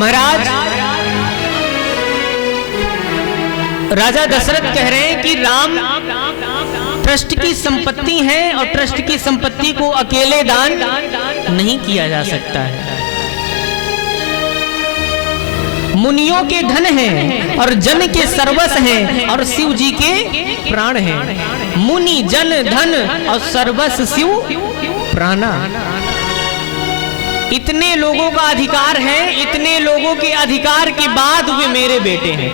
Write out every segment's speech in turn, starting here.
महाराज राजा दशरथ कह रहे हैं कि राम ट्रस्ट की संपत्ति है और ट्रस्ट की संपत्ति को अकेले दान नहीं किया जा सकता है। मुनियों के धन हैं और जन के सर्वस्व हैं और शिव जी के प्राण हैं। मुनि जन धन और सर्वस्व शिव प्राणा। इतने लोगों का अधिकार है, इतने लोगों के अधिकार के बाद वे मेरे बेटे हैं।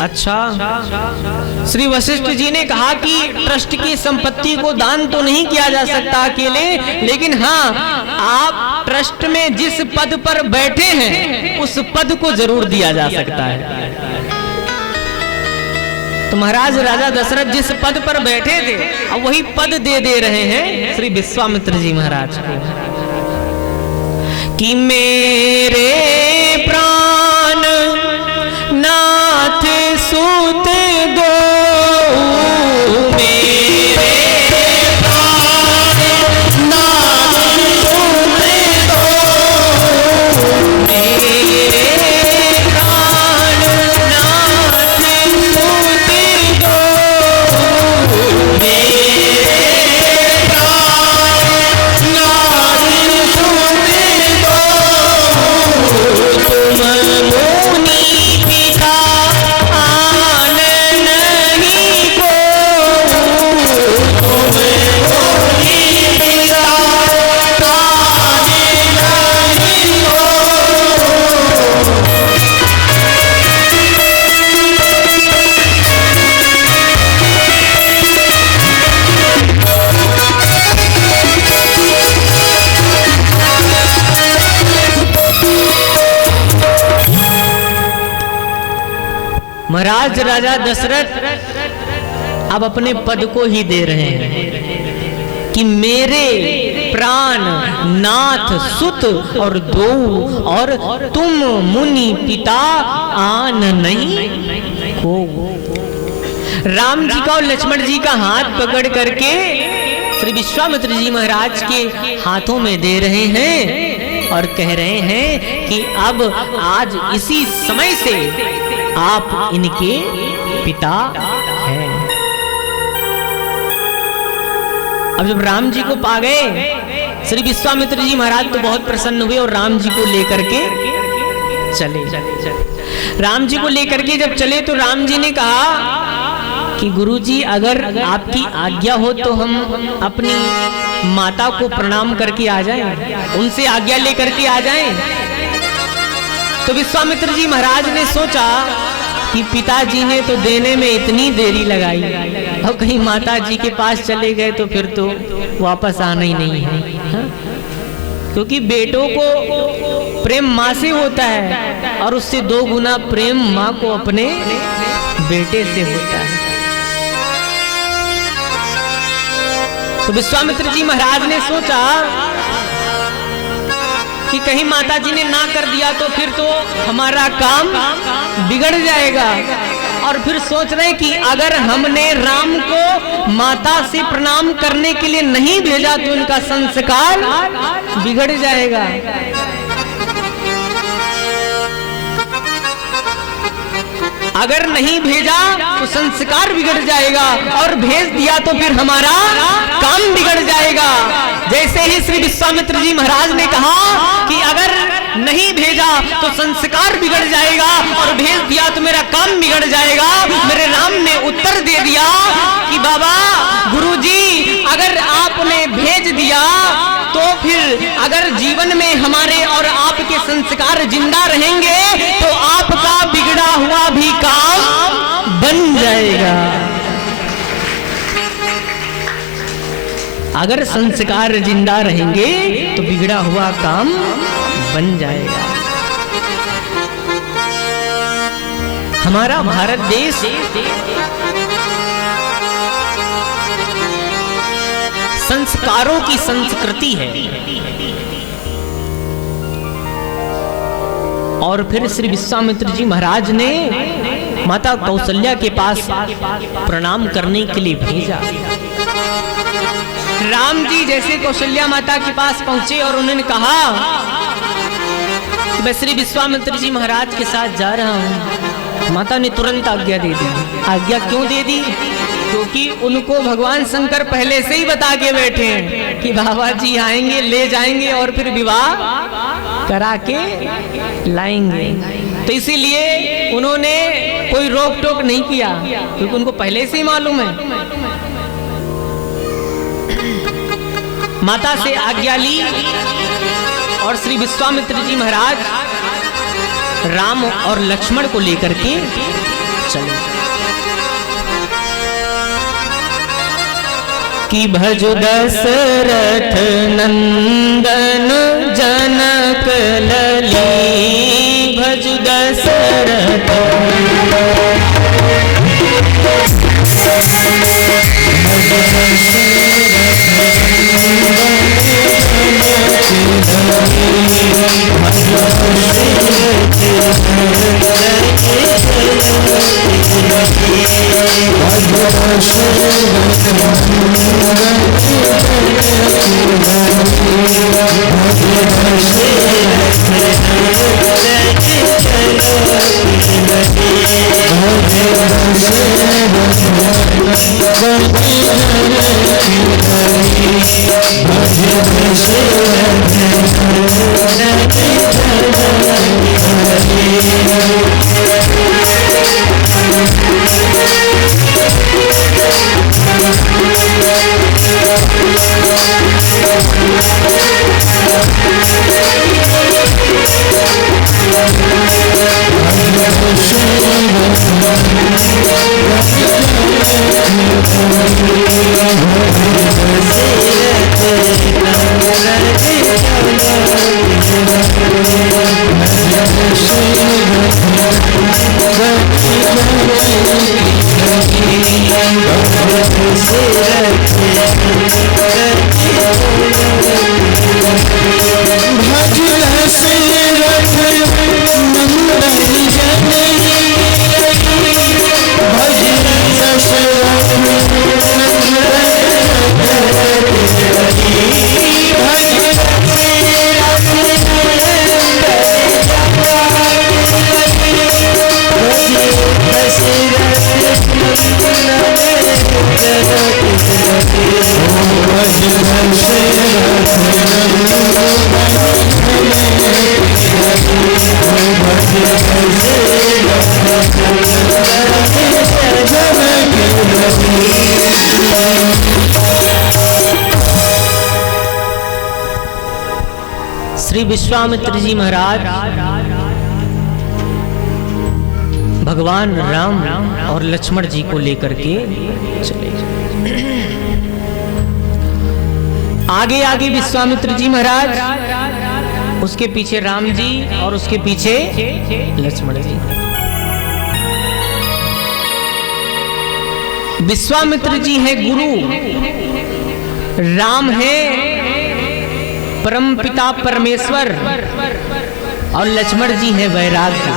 अच्छा, श्री वशिष्ठ जी ने कहा कि ट्रस्ट की संपत्ति को दान तो नहीं किया जा सकता अकेले, लेकिन हाँ, आप ट्रस्ट में जिस पद पर बैठे हैं उस पद को जरूर दिया जा सकता है। तो महाराज राजा दशरथ जिस पद पर बैठे थे अब वही पद दे रहे हैं श्री विश्वामित्र जी महाराज को कि मेरे प्राण नाथ सूत दो, मेरे प्राण नाथ सूत दो, मेरे प्राण नाथ सूत दो, मेरे प्राण नाथ सूत दो, तुम मुनि पिता आन नहीं को, तुम मुनि पिता आन नहीं को। महाराज राजा दशरथ अब अपने पद को ही दे रहे हैं कि मेरे प्राण नाथ सुत और दो, और तुम मुनि पिता आन नहीं को। राम जी का और लक्ष्मण जी का हाथ पकड़ करके श्री विश्वामित्र जी महाराज के हाथों में दे रहे हैं और कह रहे हैं कि अब आज इसी समय से आप इनके पिता हैं। अब जब राम जी को पा गए श्री विश्वामित्र जी महाराज तो बहुत प्रसन्न हुए और राम जी को लेकर के चले। राम जी को लेकर के जब चले तो राम जी ने कहा कि गुरुजी अगर आपकी आज्ञा हो तो हम अपनी माता को प्रणाम करके आ जाएं, उनसे आज्ञा लेकर के आ जाएं। तो विश्वामित्र जी महाराज ने सोचा कि पिताजी ने तो देने में इतनी देरी लगाई और कहीं माता जी के पास चले गए तो फिर तो वापस आना ही नहीं है, हा? क्योंकि बेटों को प्रेम माँ से होता है और उससे 2 गुना प्रेम माँ को अपने बेटे से होता है। तो विश्वामित्र जी महाराज ने सोचा कि कहीं माता जी ने ना कर दिया तो फिर तो हमारा काम बिगड़ जाएगा, और फिर सोच रहे कि अगर हमने राम को माता से प्रणाम करने के लिए नहीं भेजा तो उनका संस्कार बिगड़ जाएगा। अगर नहीं भेजा तो संस्कार बिगड़ जाएगा, और भेज दिया तो फिर हमारा काम बिगड़ जाएगा। जैसे ही श्री विश्वामित्र जी महाराज ने कहा कि अगर नहीं भेजा तो संस्कार बिगड़ जाएगा और भेज दिया तो मेरा काम बिगड़ जाएगा, मेरे राम ने उत्तर दे दिया कि बाबा गुरुजी अगर आपने भेज दिया तो फिर अगर जीवन में हमारे और आपके संस्कार जिंदा रहेंगे तो आपका बिगड़ा हुआ भी काम बन जाएगा। अगर संस्कार जिंदा रहेंगे तो बिगड़ा हुआ काम बन जाएगा। हमारा भारत देश संस्कारों की संस्कृति है। और फिर श्री विश्वामित्र जी महाराज ने माता कौशल्या के पास प्रणाम करने के लिए भेजा। राम जी जैसे कौशल्या माता के पास पहुंचे और उन्होंने कहा कि मैं श्री विश्वामित्र जी महाराज के साथ जा रहा हूँ। माता ने तुरंत आज्ञा दे दी। आज्ञा क्यों दे दी? क्योंकि उनको भगवान शंकर पहले से ही बता के बैठे हैं कि बाबा जी आएंगे, ले जाएंगे और फिर विवाह करा के लाएंगे। तो इसीलिए उन्होंने कोई रोक टोक नहीं किया, क्योंकि उनको पहले से ही मालूम है। माता से आज्ञा ली और श्री विश्वामित्र जी महाराज राम और लक्ष्मण को लेकर के चले। कि भजो दशरथ नंदन जनक लली, भजो दशरथ श्री विश्वामित्र जी महाराज भगवान राम और लक्ष्मण जी को लेकर के चले। आगे आगे विश्वामित्र जी महाराज, उसके पीछे राम जी और उसके पीछे लक्ष्मण जी। विश्वामित्र जी है गुरु, राम है परम पिता परमेश्वर और लक्ष्मण जी है वैराग्य।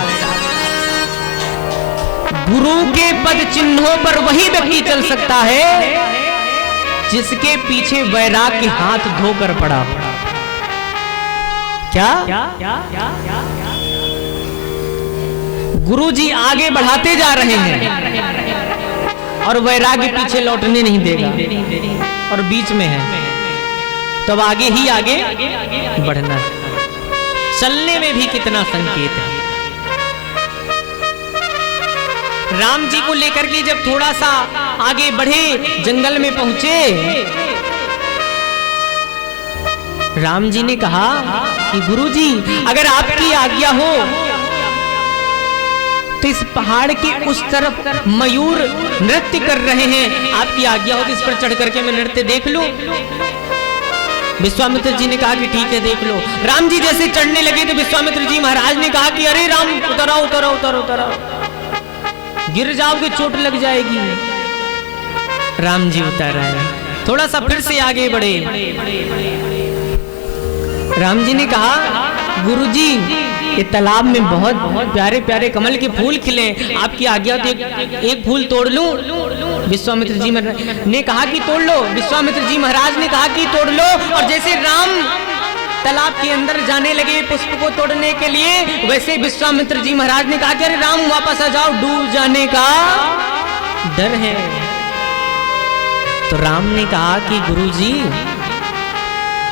गुरु के पद चिन्हों पर वही व्यक्ति चल सकता है जिसके पीछे वैराग्य हाथ धोकर पड़ा। क्या गुरु जी आगे बढ़ाते जा रहे हैं और वैराग्य पीछे लौटने नहीं देगा और बीच में है, तब आगे ही आगे बढ़ना है। चलने में भी कितना संकेत है। राम जी को लेकर के जब थोड़ा सा आगे बढ़े, जंगल में पहुंचे, राम जी ने कहा कि गुरुजी अगर आपकी आज्ञा हो तो इस पहाड़ के उस तरफ मयूर नृत्य कर रहे हैं, आपकी आज्ञा हो तो इस पर चढ़ करके मैं नृत्य देख लूं। विश्वामित्र जी ने कहा कि ठीक है देख लो। राम जी जैसे चढ़ने लगे तो विश्वामित्र जी महाराज ने कहा कि अरे राम उतराओ उतराओ उतराओ उतराओ, गिर जाओगे चोट लग जाएगी। राम जी उतर आए, थोड़ा सा फिर से आगे बढ़े। राम जी ने कहा गुरुजी ये तालाब में बहुत प्यारे प्यारे कमल के फूल खिले, आपकी आज्ञा तो एक फूल तोड़ लूं। विश्वामित्र जी ने कहा कि तोड़ लो। विश्वामित्र जी महाराज ने कहा कि तोड़ लो। और जैसे राम तालाब के अंदर जाने लगे पुष्प को तोड़ने के लिए, वैसे विश्वामित्र जी महाराज ने कहा कि अरे राम वापस आ जाओ, डूब जाने का डर है। तो राम ने कहा कि गुरुजी,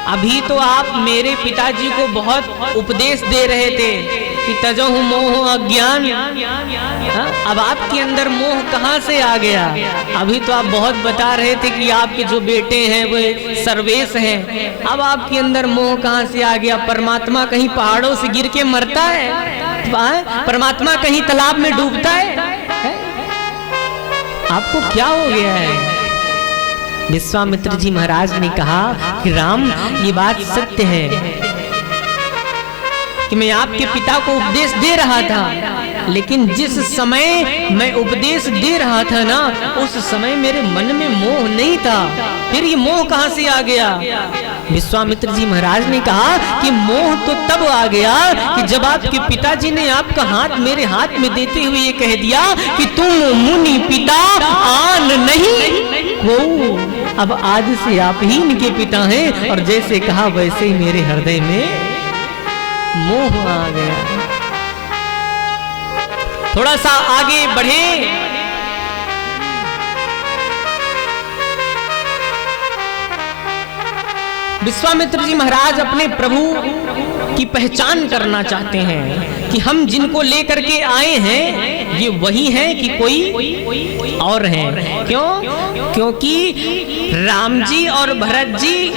अभी तो आप मेरे पिताजी को बहुत उपदेश दे रहे थे कि तजहु मोह अज्ञान, अब आपके अंदर मोह कहाँ से आ गया? अभी तो आप बहुत बता रहे थे कि आपके जो बेटे हैं वो सर्वेश हैं, अब आपके अंदर मोह कहाँ से आ गया? परमात्मा कहीं पहाड़ों से गिर के मरता है? परमात्मा कहीं तालाब में डूबता है? आपको क्या हो गया है? विश्वामित्र जी महाराज ने कहा कि राम, ये बात सत्य है कि मैं आपके पिता को उपदेश दे रहा था, लेकिन जिस समय मैं उपदेश दे रहा था ना, उस समय मेरे मन में मोह नहीं था, फिर ये मोह कहां से आ गया? विश्वामित्र जी महाराज ने कहा कि मोह तो तब आ गया कि जब आपके पिताजी ने आपका हाथ मेरे हाथ में देते हुए ये कह दिया कि तुम मुनि पिता आन नहीं को, अब आज से आप ही इनके पिता हैं, और जैसे कहा वैसे ही मेरे हृदय में मोह आ गया। थोड़ा सा आगे बढ़े, विश्वामित्र जी महाराज अपने प्रभु की पहचान करना चाहते हैं कि हम जिनको लेकर के आए हैं ये वही हैं कि कोई और हैं। क्यों? क्योंकि राम जी और भरत जी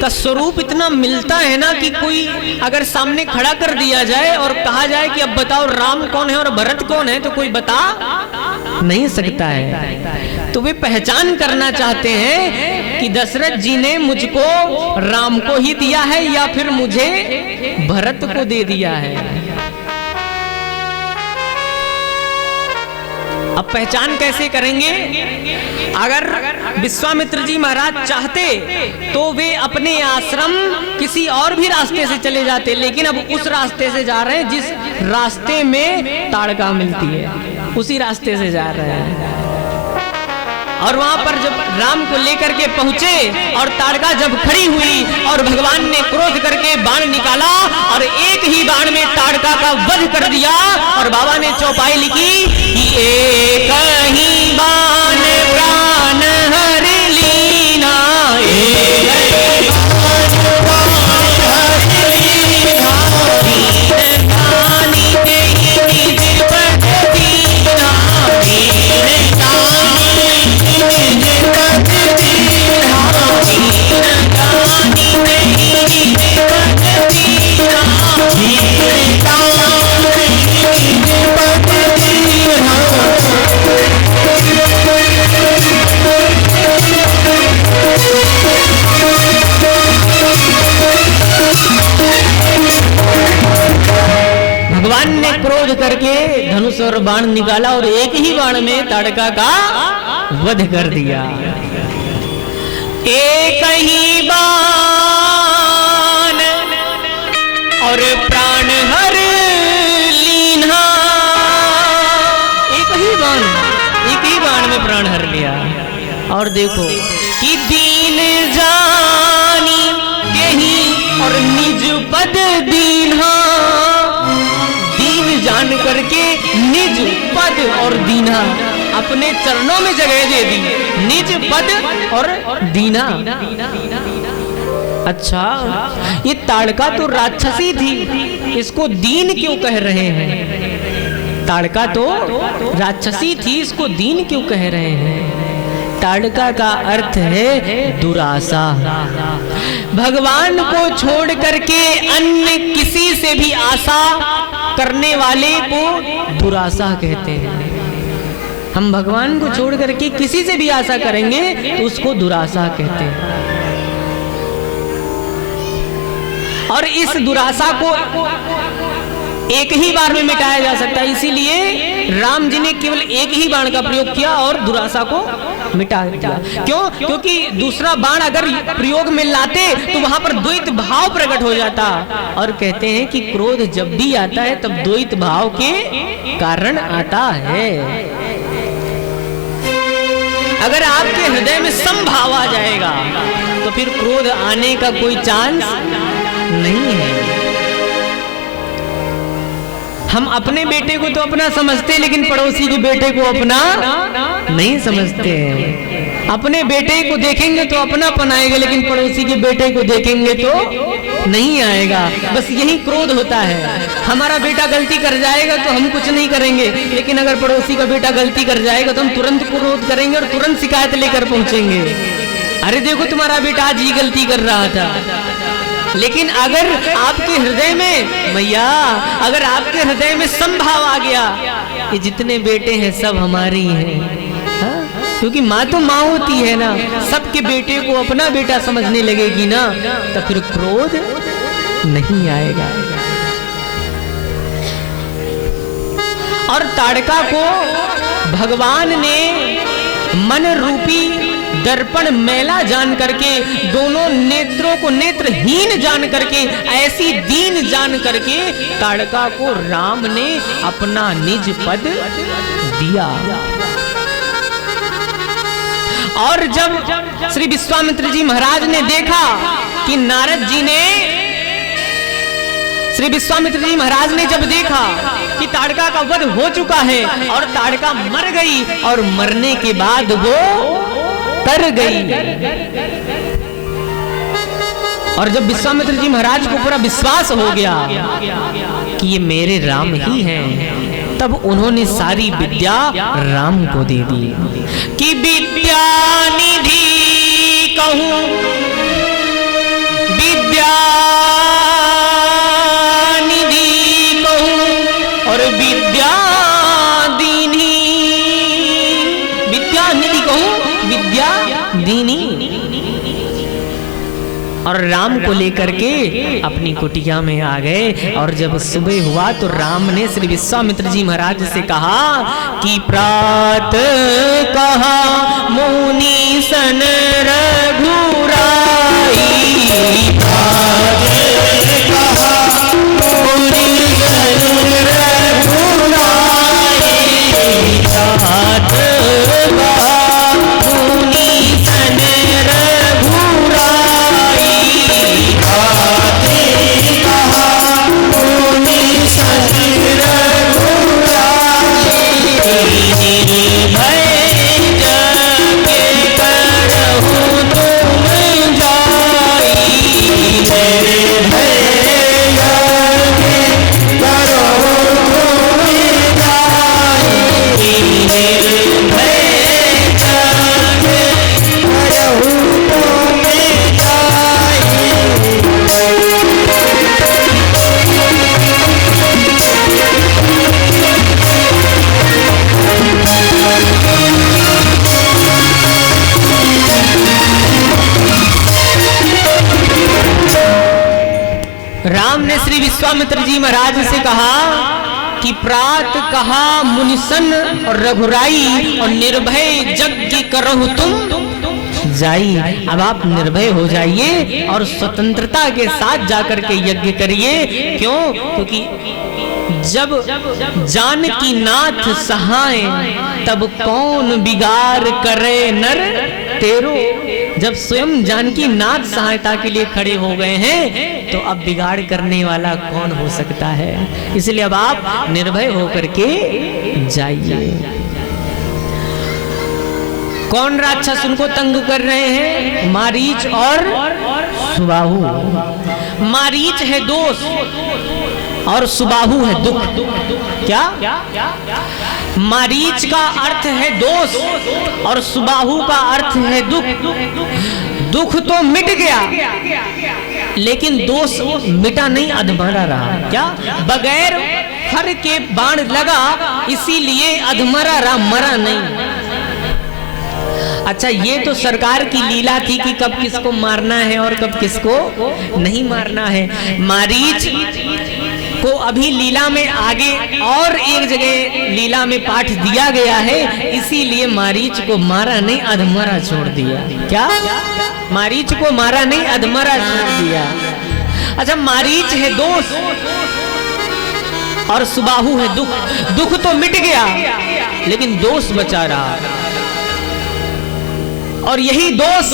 का स्वरूप इतना मिलता है ना कि कोई अगर सामने खड़ा कर दिया जाए और कहा जाए कि अब बताओ राम कौन है और भरत कौन है, तो कोई बता नहीं सकता है। तो वे पहचान करना चाहते हैं कि दशरथ जी ने मुझको राम को ही दिया है या फिर मुझे भरत को दे दिया है। अब पहचान कैसे करेंगे? अगर विश्वामित्र जी महाराज चाहते तो वे अपने आश्रम किसी और भी रास्ते से चले जाते, लेकिन अब उस रास्ते से जा रहे हैं जिस रास्ते में ताड़का मिलती है, उसी रास्ते से जा रहे हैं। और वहां पर जब राम को लेकर के पहुंचे और ताड़का जब खड़ी हुई और भगवान ने क्रोध करके बाण निकाला और एक ही बाण में ताड़का का वध कर दिया, और बाबा ने चौपाई लिखी कि एक ही बाण प्राण हर लीना, एक बाण हर लीना, दीन दानी देहि निज पद दीना, दीन दानी निज पद दीना, दीन दानी देहि निज पद दीना, दीन दानी निज पद दीना। भगवान ने क्रोध करके धनुष और बाण निकाला और एक ही बाण में ताड़का का वध कर दिया। एक ही बाण और प्राण हर लीना, एक ही बाण में प्राण हर लिया। और देखो कि दीन जानी यही और निज पद दीना, दीन जान करके निज पद और दीना, अपने चरणों में जगह दे दी, निज पद और दीना। अच्छा, ये ताड़का तो राक्षसी थी, इसको दीन क्यों कह रहे हैं? ताड़का तो राक्षसी थी, इसको दीन क्यों कह रहे हैं? ताड़का का अर्थ है दुरासा। भगवान को छोड़ करके अन्य किसी से भी आशा करने वाले को दुरासा कहते हैं। हम भगवान को छोड़ करके किसी से भी आशा करेंगे तो उसको दुरासा कहते हैं। और इस दुरासा को एक ही बार में मिटाया जा सकता है, इसीलिए राम जी ने केवल एक ही बाण का प्रयोग किया और दुरासा को मिटा दिया। क्यों? क्योंकि दूसरा बाण अगर प्रयोग में लाते तो वहां पर द्वैत भाव प्रकट हो जाता, और कहते हैं कि क्रोध जब भी आता है तब द्वैत भाव के कारण आता है। अगर आपके हृदय में समभाव आ जाएगा तो फिर क्रोध आने का कोई चांस नहीं है। हम अपने बेटे को तो अपना समझते हैं, लेकिन पड़ोसी के बेटे को अपना नहीं समझते हैं। अपने बेटे को देखेंगे तो अपनापन आएगा, लेकिन पड़ोसी के बेटे को देखेंगे तो नहीं आएगा। बस यही क्रोध होता है। हमारा बेटा गलती कर जाएगा तो हम कुछ नहीं करेंगे, लेकिन अगर पड़ोसी का बेटा गलती कर जाएगा तो हम तुरंत क्रोध करेंगे और तुरंत शिकायत लेकर पहुंचेंगे। अरे देखो तुम्हारा बेटा आज ही गलती कर रहा था। लेकिन अगर आपके हृदय में मैया, अगर आपके हृदय में संभाव आ गया कि जितने बेटे हैं सब हमारे ही हैं, क्योंकि माँ तो माँ होती है ना, सबके बेटे को अपना बेटा समझने लगेगी ना, तो फिर क्रोध नहीं आएगा। और ताड़का को भगवान ने मन रूपी दर्पण मैला जान करके, दोनों नेत्रों को नेत्रहीन जान करके, ऐसी दीन जान करके ताड़का को राम ने अपना निज पद दिया। और जब श्री विश्वामित्र जी महाराज ने देखा कि नारद जी ने, श्री विश्वामित्र जी महाराज ने जब देखा कि ताड़का का वध हो चुका है और ताड़का मर गई, और मरने के बाद वो तर गई, और जब विश्वामित्र जी महाराज को पूरा विश्वास हो गया कि ये मेरे राम ही हैं, तब उन्होंने सारी विद्या राम को दे दी कि विद्या निधि कहूं, विद्या निधि कहूं और विद्या दीनी, विद्या निधि कहूं, विद्या दीनी। और राम को लेकर के अपनी कुटिया में आ गए। और जब सुबह हुआ तो राम ने श्री विश्वामित्र जी महाराज से कहा कि प्रात कहा मुनि सन रघुराई, प्रात कहा मुनि सन रघुराई, प्रात राम ने श्री विश्वामित्र जी महाराज से कहा कि प्रात कहा मुनिसन और रघुराई और निर्भय यज्ञ करहु तुम जाई। अब आप निर्भय हो जाइए और स्वतंत्रता के साथ जाकर के यज्ञ करिए। क्यों? क्योंकि जब जानकी नाथ सहाय तब कौन बिगाड़ करे नर तेरो। जब स्वयं जानकी नाथ सहायता के लिए खड़े हो गए हैं तो अब बिगाड़ करने वाला कौन हो सकता है। इसलिए अब आप निर्भय होकर के जाइए। कौन राक्षस उनको तंग कर रहे हैं? मारीच और सुबाहु। मारीच है दोष और सुबाहु है दुख। क्या? मारीच का अर्थ है दोष और सुबाहु का अर्थ है दुख। दुख तो मिट गया लेकिन दोष मिटा नहीं, अधमरा रहा। क्या? बगैर फर के बाण लगा इसीलिए अधमरा रहा, मरा नहीं। अच्छा, ये तो सरकार की लीला थी कि कब किसको मारना है और कब किसको नहीं मारना है। मारीच को अभी लीला में आगे और एक जगह लीला में पाठ दिया गया है, इसीलिए मारीच को मारा नहीं, अधमरा छोड़ दिया। क्या? मारीच को मारा नहीं, अधमरा छोड़ दिया। अच्छा, मारीच है दोष और सुबाहु है दुख। दुख तो मिट गया लेकिन दोष बचा रहा। और यही दोष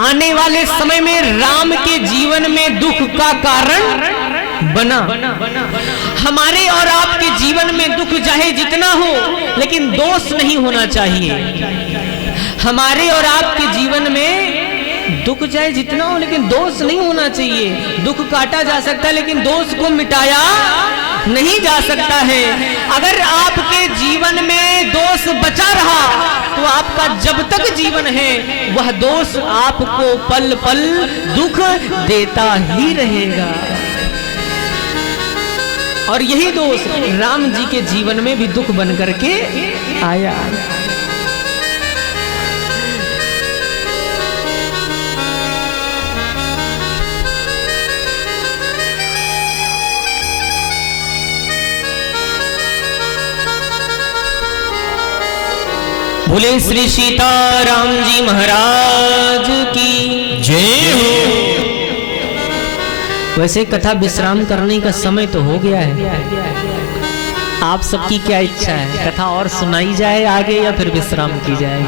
आने वाले समय में राम के जीवन में दुख का कारण बना। हमारे और आपके जीवन में दुख चाहे जितना हो, लेकिन दोष नहीं होना चाहिए। हमारे और आपके जीवन में दुख चाहे जितना हो, लेकिन दोष नहीं होना चाहिए। दुख काटा जा सकता है, लेकिन दोष को मिटाया नहीं जा सकता है। अगर आपके जीवन में दोष बचा रहा, तो आपका जब तक जीवन है वह दोष आपको पल पल दुख देता ही रहेगा। और यही दोष राम जी के जीवन में भी दुख बन करके आया। बोले श्री सीताराम जी महाराज की जय हो। वैसे कथा विश्राम करने का समय तो हो गया है। आप सबकी क्या इच्छा है, कथा और सुनाई जाए आगे या फिर विश्राम की जाए?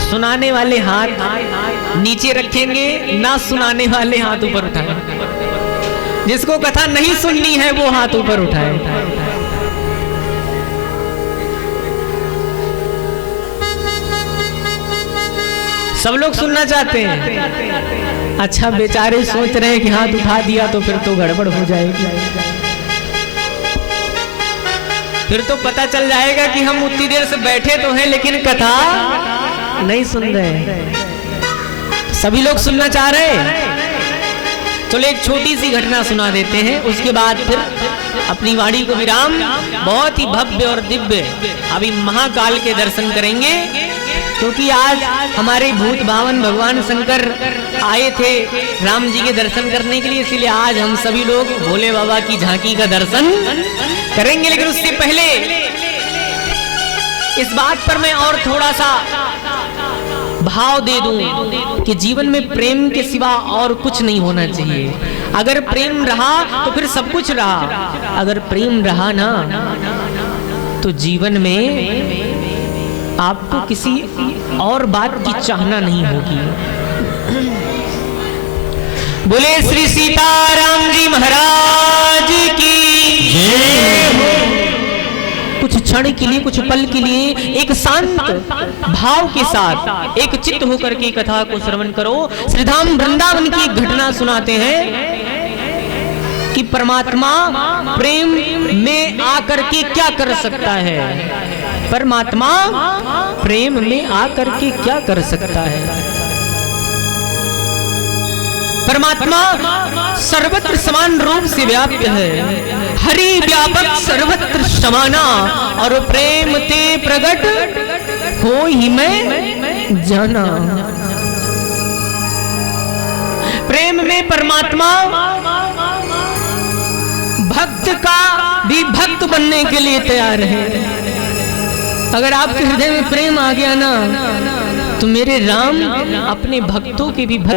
सुनाने वाले हाथ नीचे रखेंगे, ना सुनाने वाले हाथ ऊपर उठाए। जिसको कथा नहीं सुननी है वो हाथ ऊपर उठाए। सब लोग सुनना चाहते हैं। अच्छा, बेचारे सोच रहे हैं कि हाथ उठा दिया तो फिर तो गड़बड़ हो जाएगी, फिर तो पता चल जाएगा कि हम उतनी देर से बैठे तो हैं लेकिन कथा नहीं सुन रहे। सभी लोग सुनना चाह रहे हैं। चलो एक छोटी सी घटना सुना देते हैं, उसके बाद फिर अपनी वाणी को विराम। बहुत ही भव्य और दिव्य अभी महाकाल के दर्शन करेंगे, क्योंकि आज हमारे भूत भावन भगवान शंकर आए थे राम जी के दर्शन करने के लिए, इसलिए आज हम सभी लोग भोले बाबा की झांकी का दर्शन करेंगे। लेकिन उससे पहले इस बात पर मैं और थोड़ा सा भाव दे दूं कि जीवन में प्रेम के सिवा और कुछ नहीं होना चाहिए। अगर प्रेम रहा तो फिर सब कुछ रहा। अगर प्रेम रहा ना तो जीवन में आपको किसी और बात की चाहना नहीं होगी। बोले श्री सीताराम जी महाराज की जय हो। कुछ क्षण के लिए, कुछ पल के लिए एक शांत भाव के साथ एक चित्त होकर के कथा को श्रवण करो। श्रीधाम वृंदावन की घटना सुनाते हैं कि परमात्मा प्रेम में आकर के क्या कर सकता है। परमात्मा प्रेम में आकर के क्या कर सकता है। परमात्मा सर्वत्र समान रूप से व्याप्त है। हरि व्यापक सर्वत्र समाना, और प्रेम ते प्रगट हो ही मैं जाना। प्रेम में परमात्मा भक्त का भी भक्त बनने के लिए तैयार है। अगर आपके हृदय में प्रेम आ गया ना, तो मेरे राम अपने भक्तों के भी भक्त